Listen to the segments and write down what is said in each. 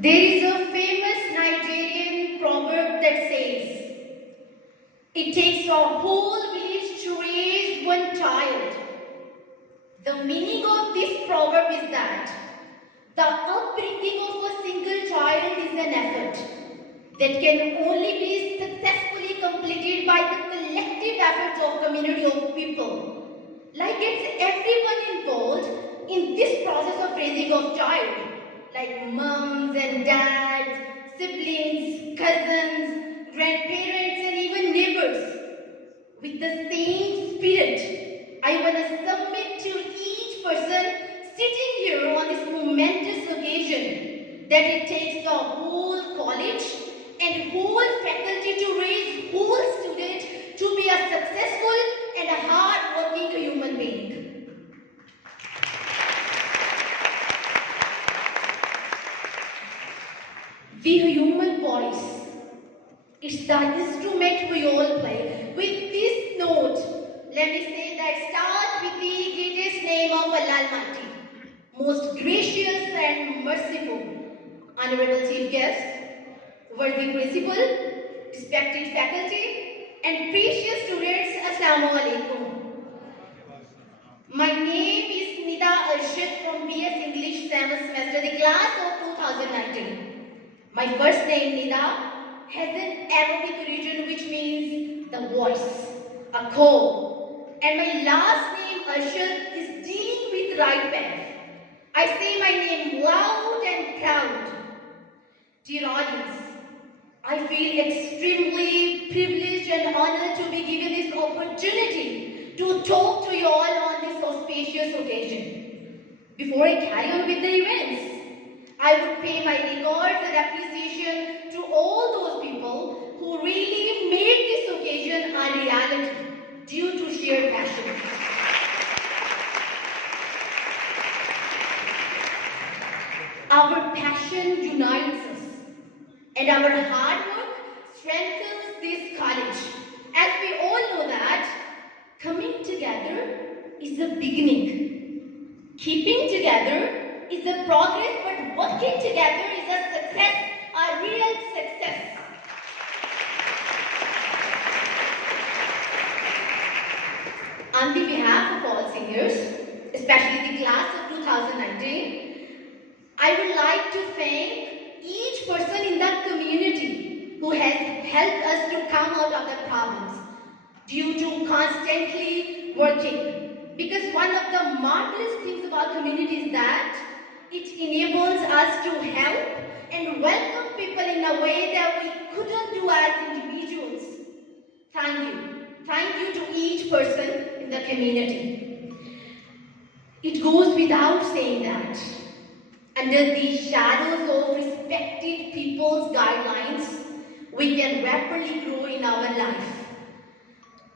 There is a famous Nigerian proverb that says, "It takes a whole village to raise one child." The meaning of this proverb is that the upbringing of a single child is an effort that can only be successfully completed by the collective efforts of community of people. Like it's everyone involved in this process of raising of child, like mums and dads, siblings, cousins, grandparents, and even neighbors. With the same spirit, I want to submit to each person sitting here on this momentous occasion that it takes the whole college and whole faculty to raise whole student to be a successful and a hard-working human being. The human voice, it's the instrument we all play. With this note, let me say that start with the greatest name of Allah Almighty, most gracious and merciful, honorable chief guest, worthy principal, respected faculty, and precious students, Assalamu alaikum. My name is Nida Arshad from BS English 7th semester, the class of 2019. My first name, Nida, has an Arabic origin which means the voice, a call. And my last name, Arshad, is dealing with right path. I say my name loud and proud. Dear audience, I feel extremely privileged and honored to be given this opportunity to talk to you all on this auspicious occasion. Before I carry on with the events, I would pay my regards and appreciation to all those people who really made this occasion a reality due to sheer passion. Our passion unites us, and our hard work strengthens this college. As we all know that, coming together is a beginning. Keeping together is a progress, but working together is a success, a real success. On the behalf of all seniors, especially the class of 2019, I would like to thank each person in the community who has helped us to come out of the problems due to constantly working. Because one of the marvelous things about community is that it enables us to help and welcome people in a way that we couldn't do as individuals. Thank you. Thank you to each person in the community. It goes without saying that under the shadows of respected people's guidelines, we can rapidly grow in our life.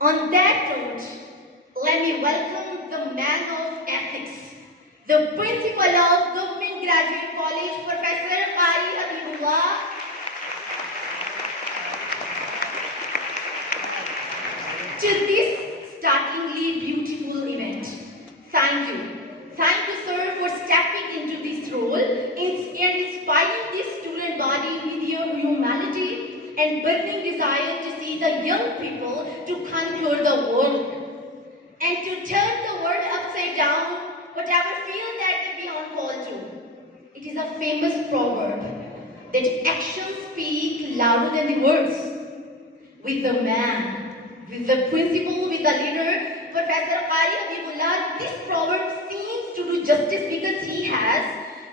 On that note, let me welcome the man of ethics, the principal of Government Graduate College, Professor Qari Habibullah. To this startlingly beautiful event. Thank you. Thank you, sir, for stepping into this role and inspiring this student body with your humanity and burning desire to see the young people to conquer the world and to turn the world upside down, whatever field that they be on call to. It is a famous proverb that actions speak louder than the words. With the man, with the principal, with the leader, Professor Qari Habibullah, this proverb seems to do justice because he has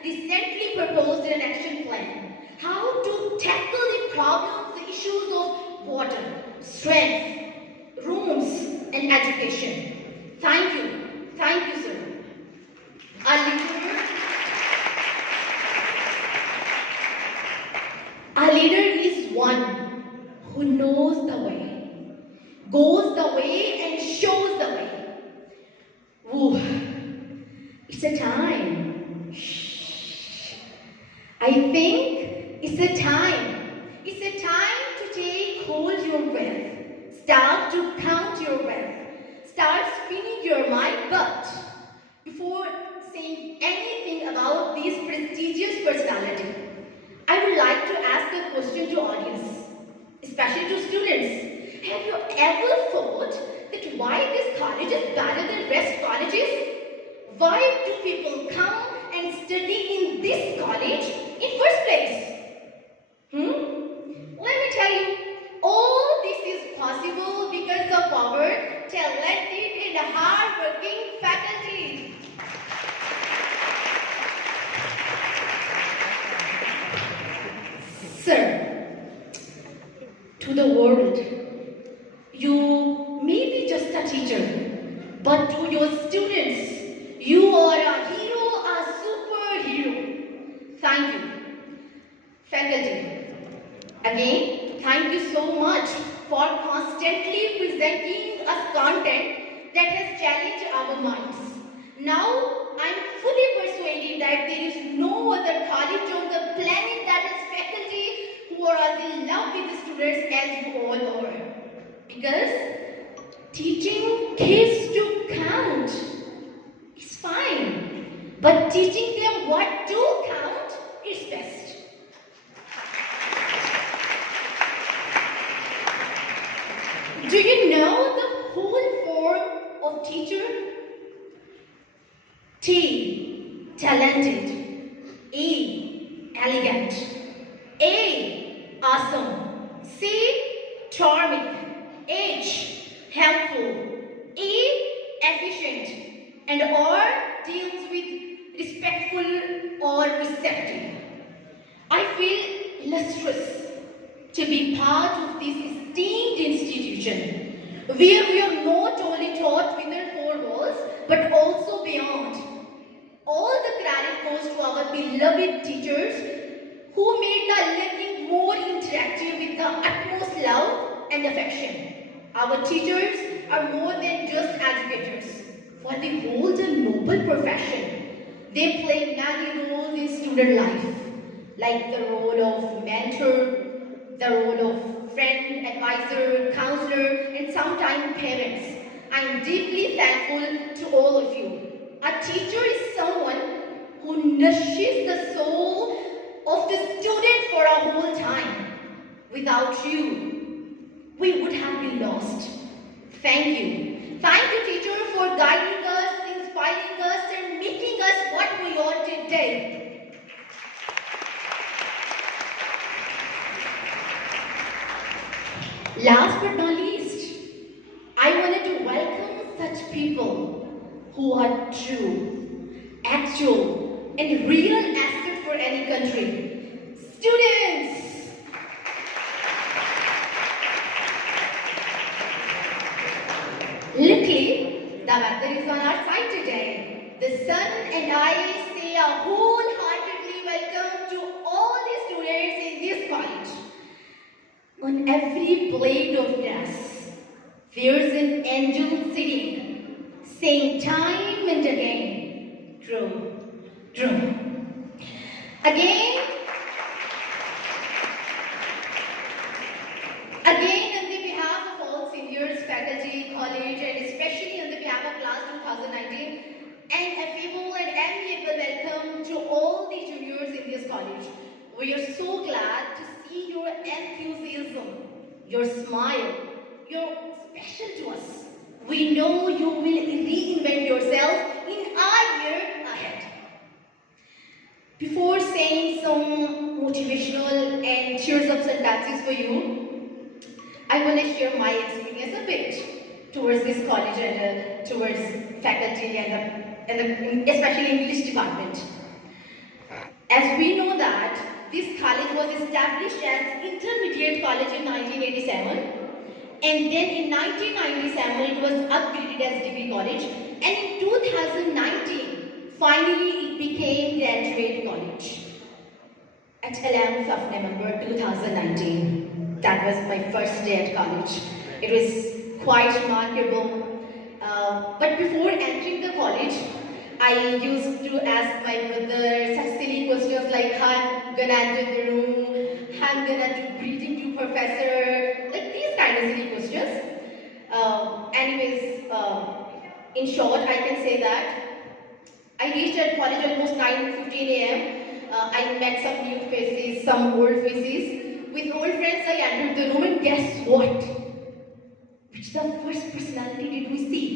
recently proposed an action plan. How to tackle the problems, the issues of water, strength, rooms, and education. Thank you. Thank you, sir. Our leader is one who knows the way, goes the way, and shows the way. Ooh, it's a time. Shh. I think it's a time. It's a time to hold your breath. Start to count your breath. Start spinning your mind, but before saying anything about this prestigious personality, Sir, to the world, you may be just a teacher, but to your students, you are a hero, a superhero. Thank you. Faculty, again, thank you so much for constantly presenting us content that has challenged our minds. Now, I am fully persuaded that there is no other college on the planet that has faculty who are as in love with the students as you all are. Because teaching kids to count is fine, but teaching them what to count is best. Do you know the whole form of teacher? T, talented. E, elegant. A, awesome. C, charming. H, helpful. E, efficient. And R, deals with respectful or receptive. I feel lustrous to be part of this esteemed institution, where we are not only taught within four walls, but also beyond. All the credit goes to our beloved teachers who made the learning more interactive with the utmost love and affection. Our teachers are more than just educators, for they hold a noble profession. They play many roles in student life, like the role of mentor, the role of friend, advisor, counselor, and sometimes parents. I am deeply thankful to all of you. A teacher is someone who nourishes the soul of the student for a whole time. Without you, we would have been lost. Thank you. Thank you, teacher, for guiding us, inspiring us, and making us what we are today. Last but not least, I wanted to welcome such people who are true, actual, and real asset for any country. Students! Luckily, the weather is on our side today. The sun and I say a wholeheartedly welcome to all the students in this college. On every blade of grass, there's an angel sitting, saying time and again, true, true. Again, on the behalf of all seniors, faculty, college, and especially on the behalf of class 2019, and a feeble and amiable welcome to all the juniors in this college. We are so glad to see your enthusiasm, your smile. You're special to us. We know you will reinvent yourself in our year ahead. Before saying some motivational and cheers up sentences for you, I want to share my experience a bit towards this college and towards faculty and especially English department. As we know that this college was established as Intermediate College in 1987, and then in 1997 it was upgraded as Degree College, and in 2019 finally it became Graduate College. At 11th of November 2019, that was my first day at college. It was quite remarkable. But before entering the college, I used to ask my brother such silly questions like how I'm gonna enter the room, how I'm gonna do greeting to professor, like these kind of silly questions. In short, I can say that I reached at college almost 9:15 a.m. I met some new faces, some old faces. With old friends, I entered the room and guess what? Which the first personality did we see?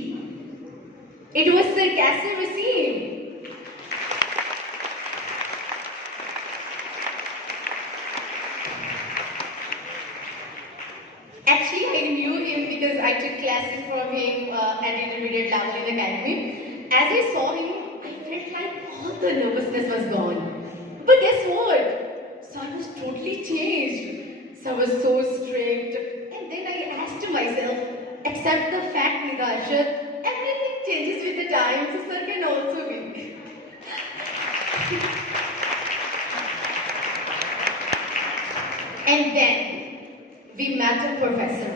It was Sir Cassie Racine. Actually, I knew him because I took classes from him at intermediate level in the academy. As I saw him, I felt like all the nervousness was gone. But guess what? So I was totally completely changed. So I was so strict. And then I asked myself, accept the fact, Nidasha, everything changes with the time, so sir can also be. And then we met a professor.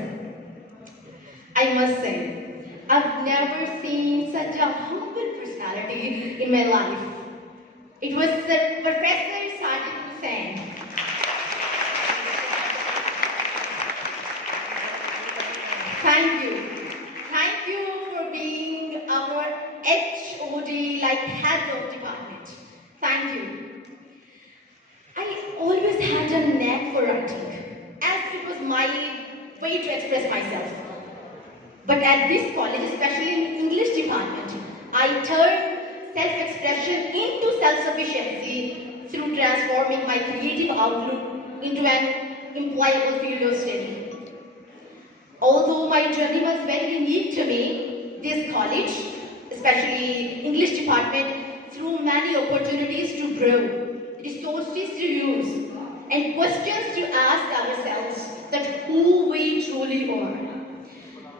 I must say, I've never seen such a humble personality in my life. It was the Professor Sajid Hussain. Thank you. Thank you for being our HOD, like head of department. Thank you. I always had a knack for writing, as it was my way to express myself. But at this college, especially in English department, I turned self-expression into self-sufficiency through transforming my creative outlook into an employable field of study. Although my journey was very unique to me, this college, especially English department, threw many opportunities to grow, resources to use, and questions to ask ourselves that who we truly are.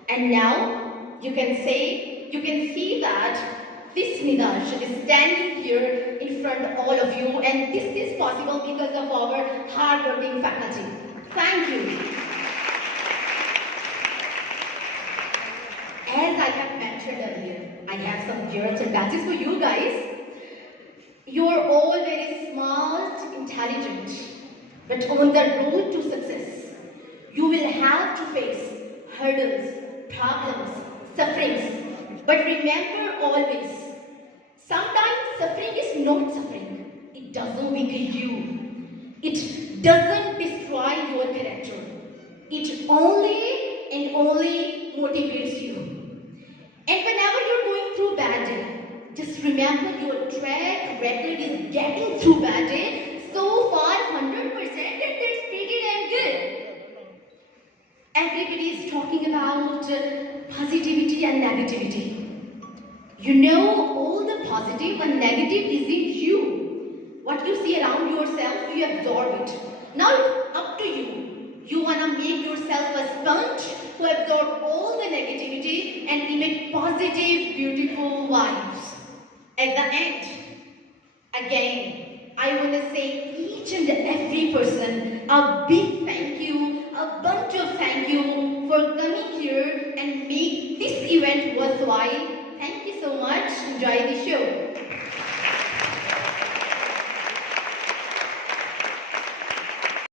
And now you can see that this Nidash is standing here in front of all of you, and this is possible because of our hard-working faculty. Thank you. As I have mentioned earlier, I have some gifts and badges for you guys. You are all very smart, intelligent, but on the road to success, you will have to face hurdles, problems, sufferings. But remember always, sometimes suffering is not suffering. It doesn't weaken you. It doesn't destroy your character. It only motivates you. And whenever you're going through bad day, just remember your track record is getting through bad day so far 100% that that's pretty damn good. Everybody is talking about positivity and negativity. You know, all the positive and negative is in you. What you see around yourself, you absorb it. Now it's up to you. You want to make yourself a sponge to absorb all the negativity and emit positive, beautiful vibes. At the end, again, I want to say each and every person a big thank you, a bunch of thank you for coming here and make this event worthwhile. Thank you so much. Enjoy the show.